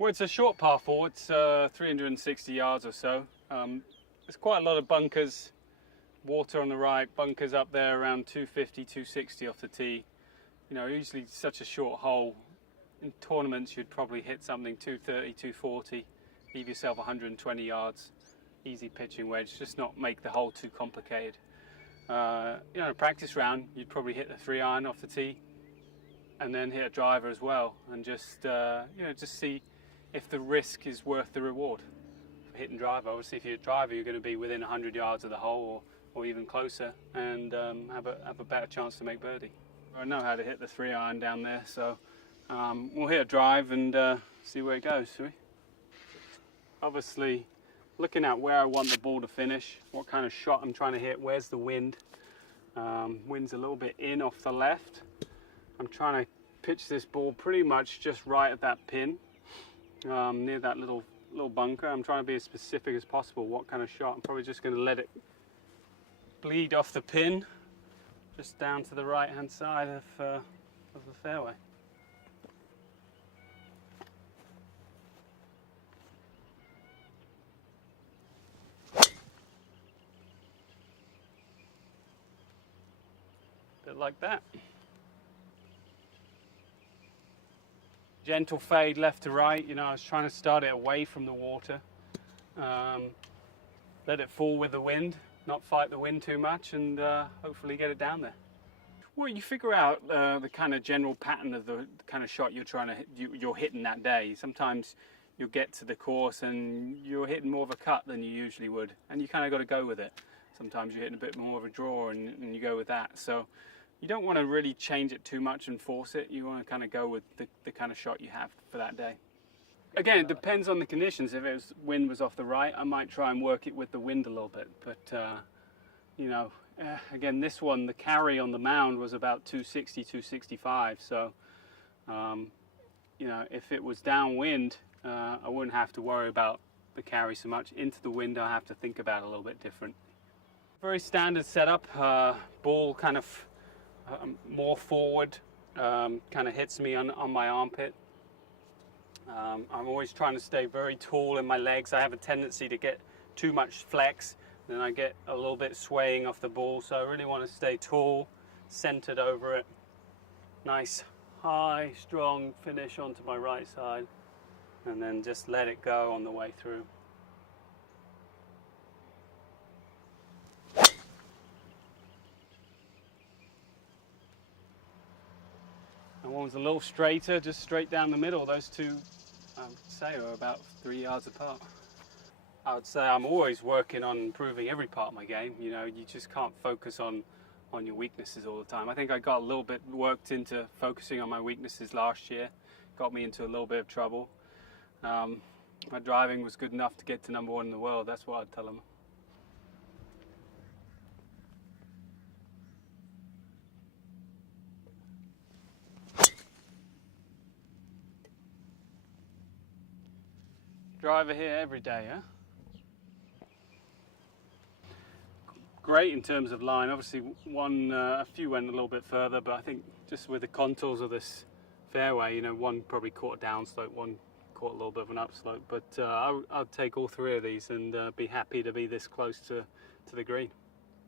Well, it's a short par 4. It's 360 yards or so. There's quite a lot of bunkers, water on the right, bunkers up there around 250, 260 off the tee. You know, usually such a short hole. In tournaments, you'd probably hit something 230, 240, leave yourself 120 yards. Easy pitching wedge, just not make the hole too complicated. You know, a practice round, you'd probably hit the 3-iron off the tee and then hit a driver as well, and just you know, just see if the risk is worth the reward for hitting driver. Obviously, if you're a driver, you're going to be within 100 yards of the hole, or even closer, and have a better chance to make birdie. I know how to hit the 3-iron down there, so we'll hit a drive and see where it goes, shall we? Obviously, looking at where I want the ball to finish, what kind of shot I'm trying to hit, where's the wind. Wind's a little bit in off the left. I'm trying to pitch this ball pretty much just right at that pin, near that little bunker. I'm trying to be as specific as possible. What kind of shot? I'm probably just going to let it bleed off the pin, just down to the right-hand side of the fairway. Bit like that. Gentle fade left to right. You know, I was trying to start it away from the water. Let it fall with the wind, not fight the wind too much, and hopefully get it down there. Well, you figure out the kind of general pattern of the kind of shot you're hitting that day. Sometimes you'll get to the course and you're hitting more of a cut than you usually would, and you kind of got to go with it. Sometimes you're hitting a bit more of a draw, and you go with that. So you don't want to really change it too much and force it. You want to kind of go with the kind of shot you have for that day. Again, it depends on the conditions. If wind was off the right, I might try and work it with the wind a little bit. But, you know, again, this one, the carry on the mound was about 260, 265. So, you know, if it was downwind, I wouldn't have to worry about the carry so much. Into the wind, I have to think about it a little bit different. Very standard setup. Ball kind of more forward, kind of hits me on my armpit. I'm always trying to stay very tall in my legs. I have a tendency to get too much flex, then I get a little bit swaying off the ball. So I really want to stay tall, centered over it. Nice, high, strong finish onto my right side, and then just let it go on the way through. And one was a little straighter, just straight down the middle. Those two, I would say, are about 3 yards apart. I would say I'm always working on improving every part of my game. You know, you just can't focus on your weaknesses all the time. I think I got a little bit worked into focusing on my weaknesses last year. Got me into a little bit of trouble. My driving was good enough to get to #1 in the world. That's what I'd tell them. Driver here every day, huh? Great in terms of line. Obviously, a few went a little bit further, but I think just with the contours of this fairway, you know, one probably caught a downslope, one caught a little bit of an upslope. But I'd take all 3 of these and be happy to be this close to the green.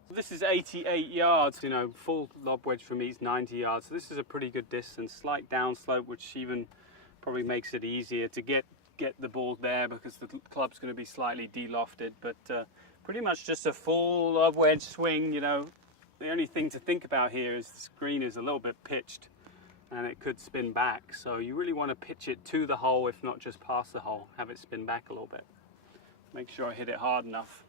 This is 88 yards. You know, full lob wedge for me is 90 yards. So this is a pretty good distance. Slight downslope, which even probably makes it easier to get the ball there because the club's going to be slightly de-lofted, but pretty much just a full lob wedge swing. You know, the only thing to think about here is the green is a little bit pitched and it could spin back, so you really want to pitch it to the hole, if not just past the hole, have it spin back a little bit. Make sure I hit it hard enough.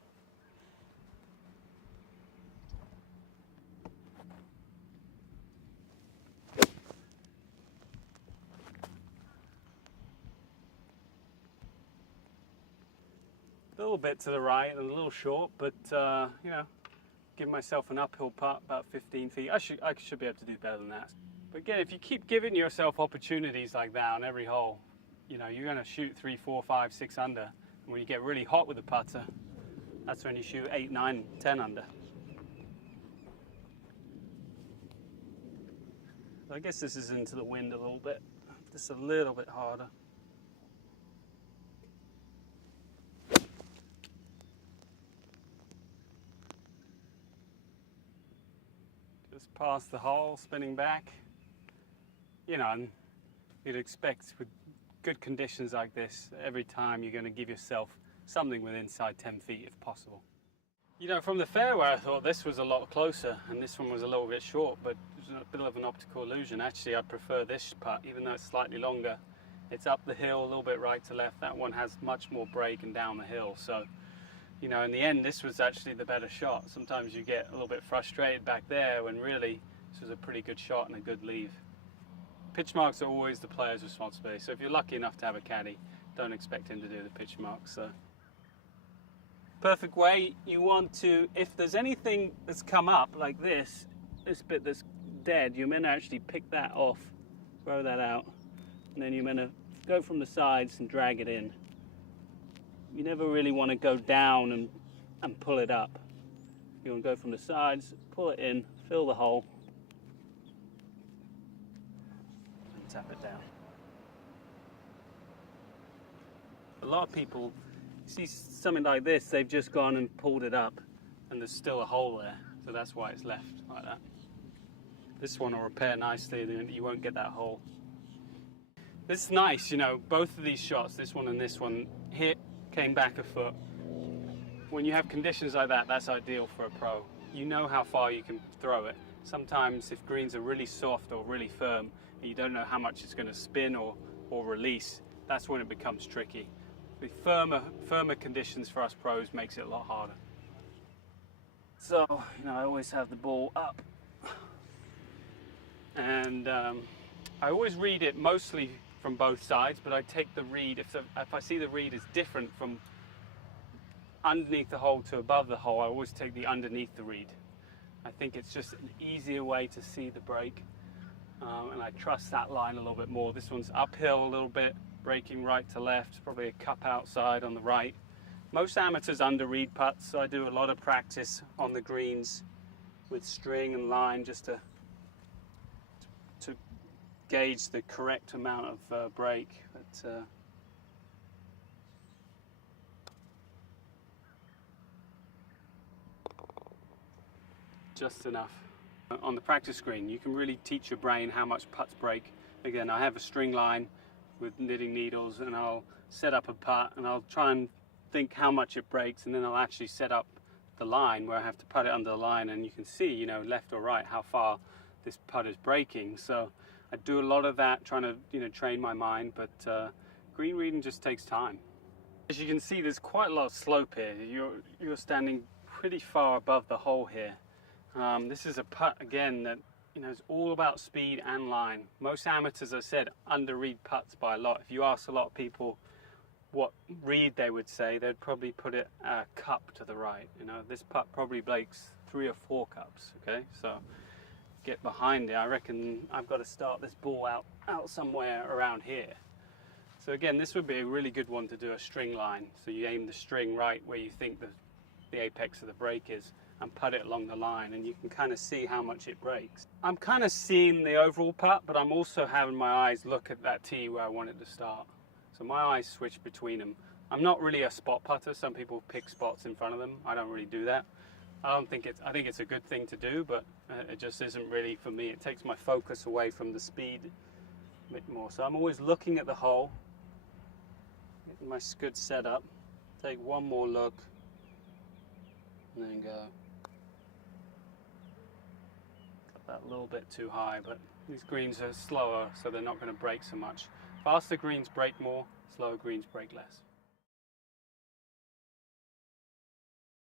A little bit to the right and a little short, but you know, give myself an uphill putt about 15 feet. I should be able to do better than that. But again, if you keep giving yourself opportunities like that on every hole, you know, you're going to shoot 3, 4, 5, 6 under. And when you get really hot with the putter, that's when you shoot 8, 9, 10 under. So I guess this is into the wind a little bit, just a little bit harder. Just past the hole, spinning back. You know, and you'd expect with good conditions like this, every time you're going to give yourself something with inside 10 feet if possible. You know, from the fairway I thought this was a lot closer and this one was a little bit short, but it was a bit of an optical illusion. Actually, I prefer this putt, even though it's slightly longer. It's up the hill, a little bit right to left. That one has much more break and down the hill. So, you know, in the end, this was actually the better shot. Sometimes you get a little bit frustrated back there when really this was a pretty good shot and a good leave. Pitch marks are always the player's responsibility. So if you're lucky enough to have a caddy, don't expect him to do the pitch marks. So, perfect way, you want to, if there's anything that's come up like this bit that's dead, you're meant to actually pick that off, throw that out, and then you're meant to go from the sides and drag it in. You never really want to go down and pull it up. You want to go from the sides, pull it in, fill the hole, and tap it down. A lot of people see something like this, they've just gone and pulled it up and there's still a hole there, so that's why it's left like that. This one will repair nicely, then you won't get that hole. This is nice, you know, both of these shots, this one and this one, hit, came back a foot. When you have conditions like that, that's ideal for a pro. You know how far you can throw it. Sometimes if greens are really soft or really firm and you don't know how much it's going to spin or release, that's when it becomes tricky. The firmer conditions for us pros makes it a lot harder. So, you know, I always have the ball up. And I always read it mostly from both sides, but I take the read, if I see the read is different from underneath the hole to above the hole, I always take the underneath the read. I think it's just an easier way to see the break, and I trust that line a little bit more. This one's uphill a little bit, breaking right to left, probably a cup outside on the right. Most amateurs under read putts, so I do a lot of practice on the greens with string and line just to gauge the correct amount of break. But just enough. On the practice screen, you can really teach your brain how much putts break. Again, I have a string line with knitting needles and I'll set up a putt and I'll try and think how much it breaks, and then I'll actually set up the line where I have to put it under the line, and you can see, you know, left or right how far this putt is breaking. So I do a lot of that, trying to, you know, train my mind, but green reading just takes time. As you can see, there's quite a lot of slope here. You're standing pretty far above the hole here. This is a putt, again, that, you know, it's all about speed and line. Most amateurs, as I said, under-read putts by a lot. If you ask a lot of people what read they would say, they'd probably put it a cup to the right. You know, this putt probably breaks 3 or 4 cups, okay? So get behind it. I reckon I've got to start this ball out somewhere around here. So again, this would be a really good one to do a string line. So you aim the string right where you think the apex of the break is, and put it along the line, and you can kind of see how much it breaks. I'm kind of seeing the overall putt, but I'm also having my eyes look at that tee where I want it to start. So my eyes switch between them. I'm not really a spot putter. Some people pick spots in front of them. I don't really do that. I think it's a good thing to do, but it just isn't really for me. It takes my focus away from the speed a bit more. So I'm always looking at the hole, getting my good setup, take one more look, and then go. That a little bit too high, but these greens are slower, so they're not going to break so much. Faster greens break more, slower greens break less.